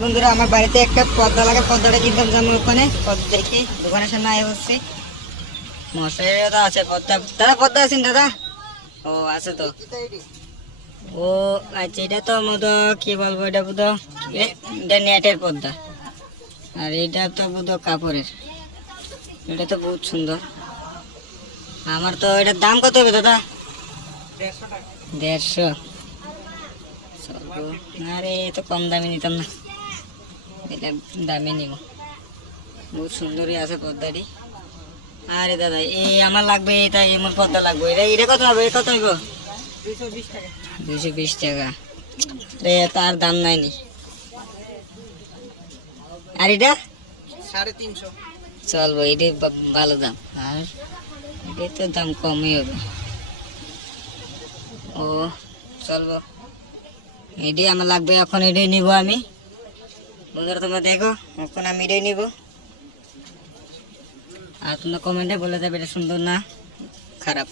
বন্ধুরা আমার বাড়িতে একটা পর্দা লাগে, পর্দাটা কিনতাম যাবো ওখানে পর্দা দেখি দোকানের সামনে আয় হচ্ছে। মশারিও তো আছে, পর্দা দাদা পর্দা আছেন দাদা? ও আছে তো। ও আচ্ছা, এটা তো মতো কি বলবো, এটা বোধ এটা নেটের পর্দা, আর এটা তো বোধ কাপড়ের। এটা তো বহুত সুন্দর। আমার তো এটার দাম কত হবে দাদা? 150। আরে এত কম দামে নিতাম না, এটা দামে নিব। বহুত সুন্দরই আছে পর্দাটি। আরে দাদা এই আমার লাগবে, এটা এমন পর্দা লাগবে। এটা এটা কত হবে, কত হইব? 220 টাকা। রে তার দাম নাই নি। আর এটা 350 চলবো, এটাই ভালো দাম। আর এটাই তো দাম কমই হবে। ও চলবো, এটাই আমার লাগবে এখন, এটাই নিব আমি। বন্ধুরা তোমরা দেখো, এখন আমি এটাই নিব। আর তোমরা কমেন্টে বলে দেবে এটা সুন্দর না খারাপ।